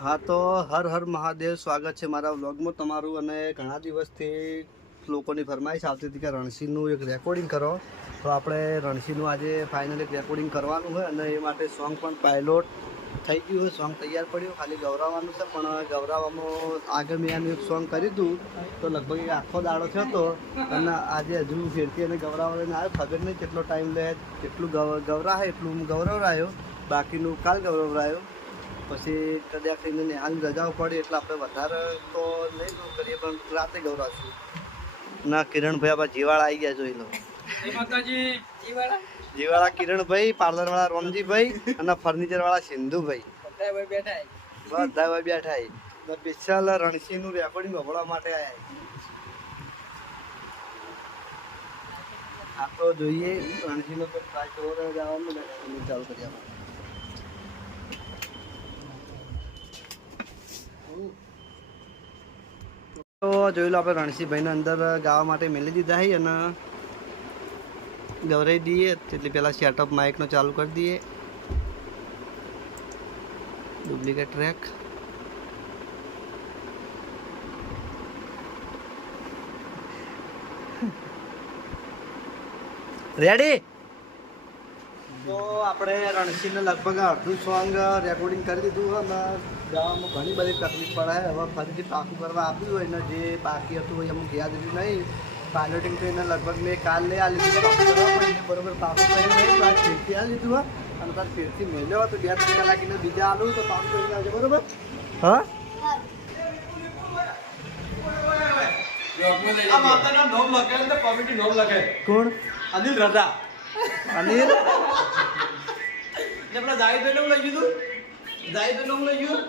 હા, તો હર હર મહાદેવ, સ્વાગત છે મારા વ્લોગમાં તમારું અને ઘણા દિવસથી લોકોની ફરમાઈશ આવતી હતી કે રણસિંહનું એક રેકોર્ડિંગ કરો. તો આપણે રણસિંહનું આજે ફાઇનલ એક રેકોર્ડિંગ કરવાનું હોય અને એ માટે સોંગ પણ પાયલોટ થઈ ગયું હોય સોંગ તૈયાર પડ્યું. ખાલી ગૌરાવાનું છે, પણ ગૌરાવામાં આગળ મેં એક સોંગ કર્યું હતું તો લગભગ આખો દાડો થયો હતો અને આજે હજુ ફેરતી અને ગૌરાવાને આવ્યો. ખબર નહીં કેટલો ટાઈમ લે, કેટલું ગૌરાય, એટલું હું ગૌરવરાયો. બાકીનું કાલ ગૌરવરાયો. પછી કદાચ એને નિહાળની રજાઓ પડે એટલે આપણે વધારે તો નહીં દૂર કરીએ પણ રાતે ગૌરાશું. ના કિરણભાઈ આપણા જીવાળા આવી ગયા જોઈ લો. જીવાળા? કિરણભાઈ પાર્લરવાળા રોમજીભાઈ અને ફર્નિચરવાળા સિંધુભાઈ. બધા બેઠા છે. ને સ્પેશિયલ રણસિંહનું રેકોર્ડિંગ વભળવા માટે આવ્યા આ તો જોઈએ રણસિંહનો તો ટ્રાય કરવો જવાનું ચાલુ કરી આપવાનું તો જોઈ લો આપણે રણસિંહભાઈને અંદર ગાવા માટે મેલી દીધા છે અને ગવરાઈ દઈએ. એટલે પહેલાં સેટઅપ માઇકનો ચાલુ કરી દઈએ. ડુપ્લિકેટ ટ્રેક રેડી આપણે રણસીને લગભગ અડધું સોંગ રેકોર્ડિંગ કરી દીધું અને ગાવામાં ઘણી બધી તકલીફ પડે હવે ફરીથી પાકું કરવા આપ્યું હોય ને જે બાકી હતું હોય અમુક યાદ રહ્યું નહીં. પાયલોટિંગ તો એને લગભગ મેં કાલ લઈ આ લીધું બરોબર પાકું કરી નહીં બાદ ફેરથી આ લીધું અને તાર ફેરથી મેળ્યો તો બે ત્રણ કલાકીને બીજા આલું તો પાકું કરીને આવજો બરોબર? હા? કોણ? અનિલ રજા. અનિલ? ને પેલા લઈ લઈ ગયું?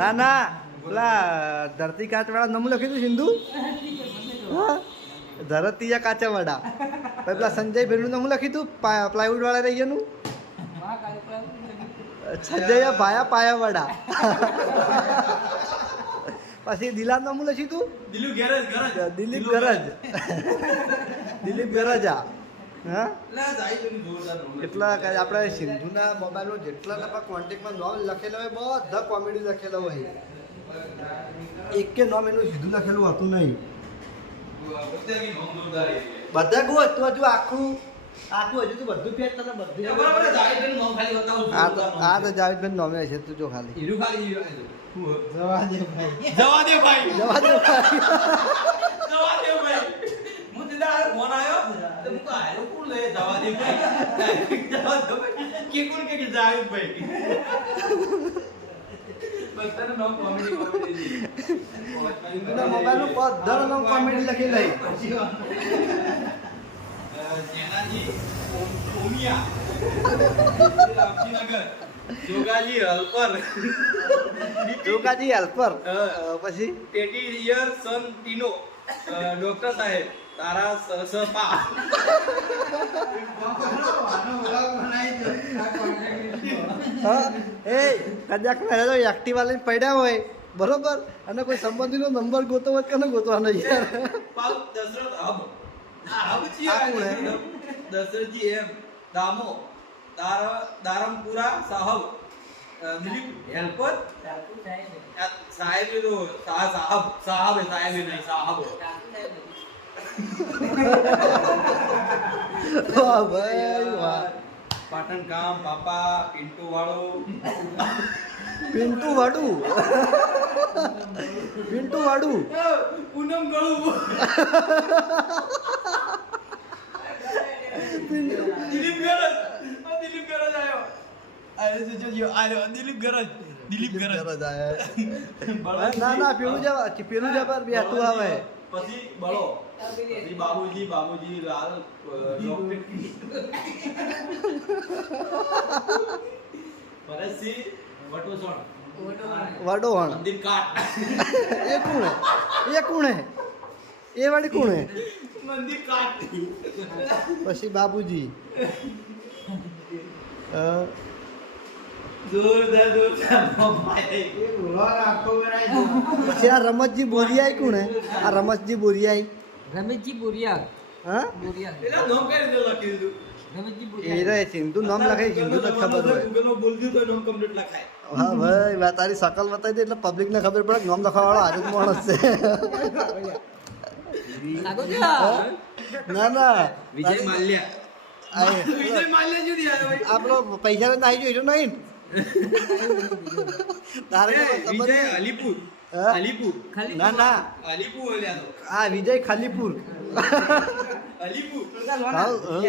ના ના પેલા ધરતી કાચવાળા નમ લખી દઉં સિંધુ? ધરતીયા કાચાવાડા પેલા સંજય ભાઈનું નામ લખી દઉં પ્લાયવુડ વાળા રહી ગયાનું? સંજય ભાયા પાયાવાડા પછી દિલાર નામ લખી તું? Dilip garage garage. Dilip garage. Dilip ગરજા. હા? લે જાહિદ ભાઈ જોરદાર નોમ એટલા આપણે સિંધુના મોબાઈલમાં જેટલા ટકા કોન્ટેક્ટમાં નોમ લખેલા હોય બધા કોમેડી લખેલા હોય. એક કે નોમ એનું સીધું લખેલું હતું નહીં. બધા ગો હતું હજુ આખું આખું હજુ તો બધું તને આ તો જાવેદભાઈ નોમે છે તું જો ખાલી? જવા દે ભાઈ જવા દે ભાઈ જવા દે ભાઈ જવા દે ભાઈ હું ફોન આવ્યો તો હું કહું, હારે કોણ લે? જવા દે ભાઈ. જવા દે કે કોણ કે કે ભાઈ? બધાનું નામ કોમેડી નામ લખી લઈ. જેનાજી ઓમિયા. રામજીનગર. જોગાજી હલપર જોગાજી હેલ્પર પછી? ટેટી યર સન ટીનો. ડોક્ટર સાહેબ તારા સસપા. એ કદાચ મારે તો એક્ટિવા લઈને પડ્યા હોય બરોબર? અને કોઈ સંબંધીનો નંબર ગોતો હોય કને ગોતવાનો યાર. દશરથ હબ. હબ આ દશરથજી એમ. દામો દાર દારમપુરા સાહબ. હેલ્પર આ સાહેબ એ તો સા સાહબ સાહબ હે સાહેબ હે નહીં સાહબ. વાહ ભાઈ વાહ. પાટણ ગામ પાપા પિન્ટુ વાળો. પિન્ટુ વાડુ. પિન્ટુ વાડુ. પૂનમ ગળું દિલીપ ગરજ આ દિલીપ ગરજ આયો જો આયો દિલીપ ગરજ દિલીપ ગરજ ના ના પેલું જવા પેલું જવા બે તું આવે પછી બળો પછી બાબુજી બાબુજી લાલ પરેશસિંહ વટોસણ કાટ એ કોણ એ કોણ એ વાળી કોણ હે મંદિર કાટ પછી બાબુજી આ રમતજી બોરિયા કોણ હે? આ રમતજી બોરિયાઈ રમેશજી બોરિયા હા? બોરિયા પેલા નામ કઈ રીતે લખી દીધું? એ સિંધુ નામ લખાય સિંધુ તો ખબર હોય. ગૂગલમાં બોલ દીધું તો નામ complete લખાય. હા ભાઈ વાત તારી શકલ બતાવી દે એટલે પબ્લિક ને ખબર પડે કે નામ લખવા વાળો આજે માણસ છે. ના ના. વિજય માલ્યા. આપણો પૈસા નાઈ આવી નહીં. તારે વિજય અલીપુર. અલીપુર. ના ના. અલીપુર બોલ્યા તો. આ વિજય ખાલીપુર. અલીપુર. હાવ, હા.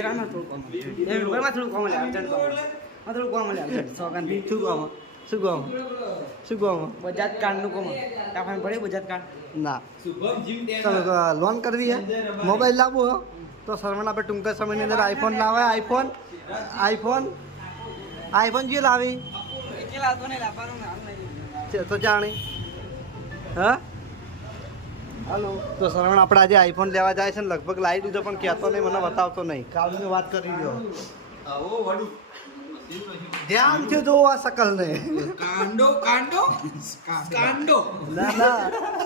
શું કામ શું કામ શું કામ બજાજ કાર્ડનું કોમ આપણે પડે બજાજ કાર્ડ ના. ચાલો લોન કરવી હે મોબાઈલ લાવવો તો સરવાના આપણે ટૂંકા સમયની અંદર આઈફોન લાવે આઈફોન આઈફોન આઈફોન જે લાવી કેટલા હતો ને લાવવાનું નામ નહીં છે તો જાણી. હા? હાલો. તો સરવણ આપણે આજે આઈફોન લેવા જાય છે ને લગભગ લાવી દીધો પણ કહેતો નહીં મને બતાવતો નહીં. કાલની વાત કરી રહ્યો આવો વડું. ધ્યાનથી જોવો આ શકલ ને કાંડો કાંડો? કાંડો. ના ના.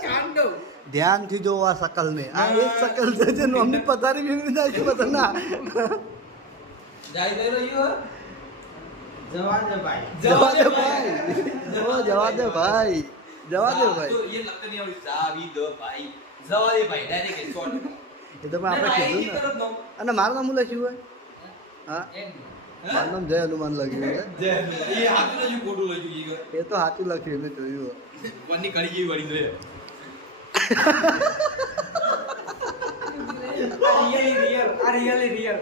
કાંડો. ધ્યાનથી જોવો આ શકલ ને આ એ સકલ છે જે નોમની પથારી બીગડી જાય છે બધા ના. જાય રહ્યો જવા દે ભાઈ જવા દે ભાઈ જવા દે ભાઈ જવા દે ભાઈ એ લગતા નહીં આવડી જાવી દો ભાઈ જવા દે ભાઈ ડાયરેક્ટ શોર્ટ એ તો આપણે કીધું ને. અને મારું નામ લખ્યું હોય? હા? મારું નામ જય હનુમાન લખ્યું હોય. એ હાથું ખોટું તો સાચું લખ્યું મેં જોયું. કોની જેવી વળી રે રિયલી રિયલ આ રિયલી રિયલ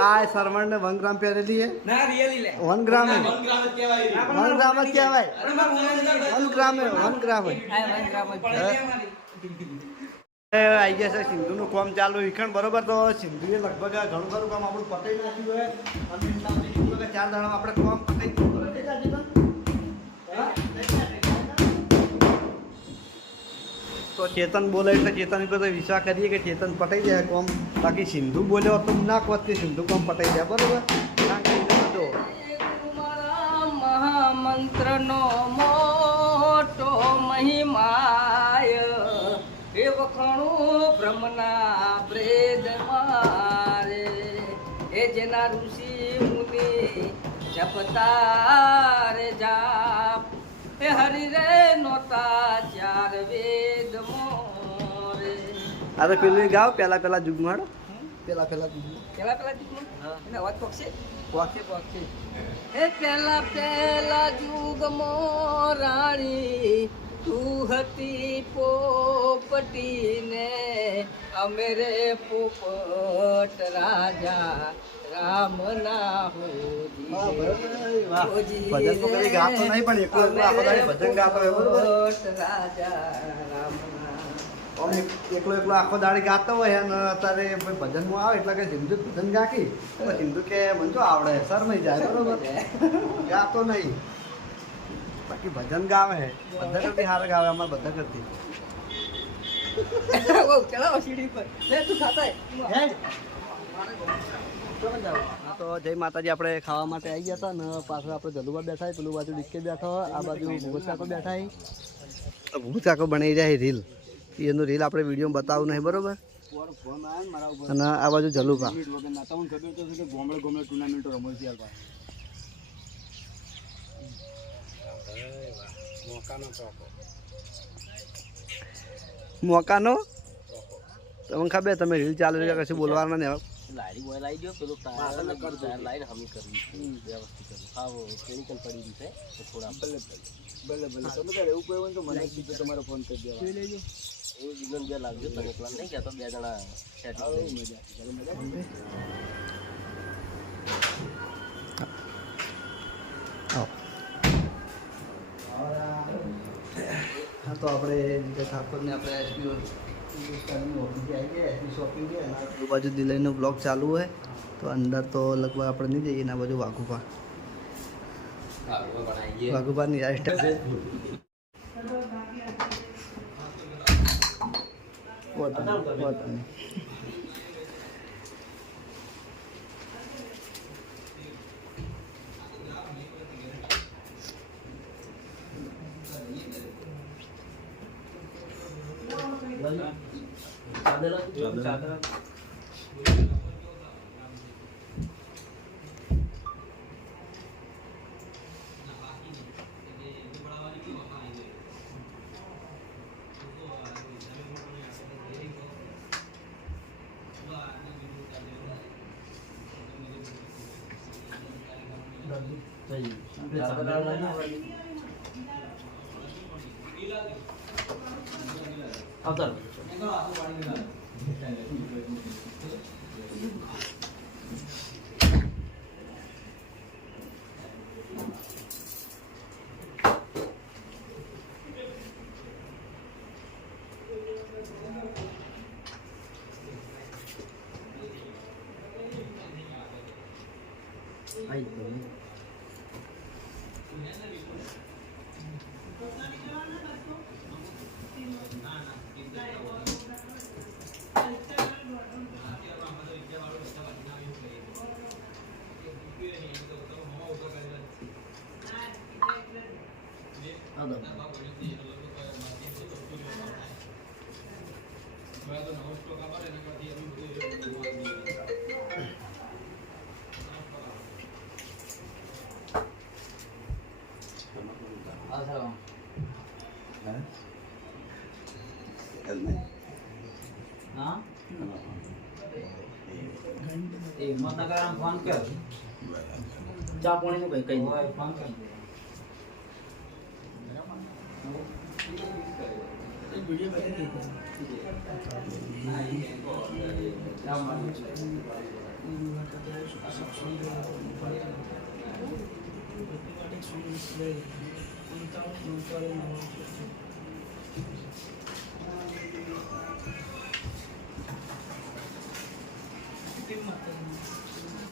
આ સરવણ ને વન ગ્રામ પહેરેલી really one gram one gram જ કહેવાય. વન ગ્રામ વન ગ્રામ આઈ ગયા છે સિંધુનું કામ ચાલુ ઈખણ બરોબર તો સિંધુએ લગભગ આ ઘણું ખરું કામ આપણું પતાવી નાખ્યું હોય અને ચાર દાડા આપણે કામ પતાઈ દીધું બરોબર છે કાજીબા? હા? તો ચેતન બોલે એટલે ચેતન ઉપર તો વિશ્વાસ કરીએ કે ચેતન પટાઈ જાય કોમ. બાકી સિંધુ બોલ્યો તો ના કોત કે સિંધુ કોમ પટાઈ જાય બરોબર? કહી મહામંત્રનો મોટો મહિમાય, એ વખણું બ્રહ્મના પ્રેદ મારે. એ જેના ઋષિ મુનિ જપતા રે જાપ, એ હરિ રે નોતા ચાર વેદ આ તો પેલું ગાવ પેલા પેલા જુગમાડો પેલા પેલા જુગમાં પેલા પેલા એને અવાજ પક્ષે વાક્ય પક્ષે હે પેલા પેલા જુગમો રાણી તું હતી પોપટીને અમે રે પોપટ રાજા રામ ના ભજન તો કઈ ગાતો નહીં પણ એકલો આખો દાડો ભજન ગાતો હોય રાજા રામના એકલો એકલો આખો દાડી ગાતો હોય અને અત્યારે ભજનમાં આવે એટલે કે સિંધુ ભજન ગાકી સિંધુ કે મને તો આવડે સર નહીં જાય બરોબર? ગાતો નહીં. બાકી ભજન ગાવે બધા કરતી હાર ગાવે અમારે બધા કરતી. તું હે? હા જય માતાજી આપણે ખાવા માટે આવી ગયા હતા ને પાછળ આપણે જલુબા બેઠા પેલું બાજુ ડીકે બેઠો હોય, આ બાજુ ભૂગોચાકો બેઠા હોય. શાકો બનાવી જાય રીલ. એનું રીલ આપણે વીડિયો બતાવવું નહીં, બરોબર? અને આ બાજુ જલુભા. મોકાનો? તમને ખબર, તમે રીલ ચાલુ રહ્યા કશું બોલવાના હવે લાડી બોય લાવી દો પેલું ટાયર ને બધું ટાયર લાવીને હમી કરવી વ્યવસ્થિત કરવી હા. વો કેમિકલ પડી ગયું છે તો થોડા ભલે ભલે ભલે તમે તારે એવું કોઈ હોય તો મને કીધું તમારો ફોન કરી દેવા લઈ લેજો એવું જીવન બે લાગજો તમે પ્લાન નહીં કહેતો બે જણા સેટિંગ હા તો આપણે ઠાકોરને આપણે એસપી આજુબાજુ દિલાઈનો બ્લોગ ચાલુ હોય તો અંદર તો લગભગ આપણે નહીં જઈએ એના બાજુ పోతాను పోతాను Ada ada. છે વતન, વતન. હિંમતનગર ફોન કર ચા પાણી નું કઈ કઈ હોય ફોન કર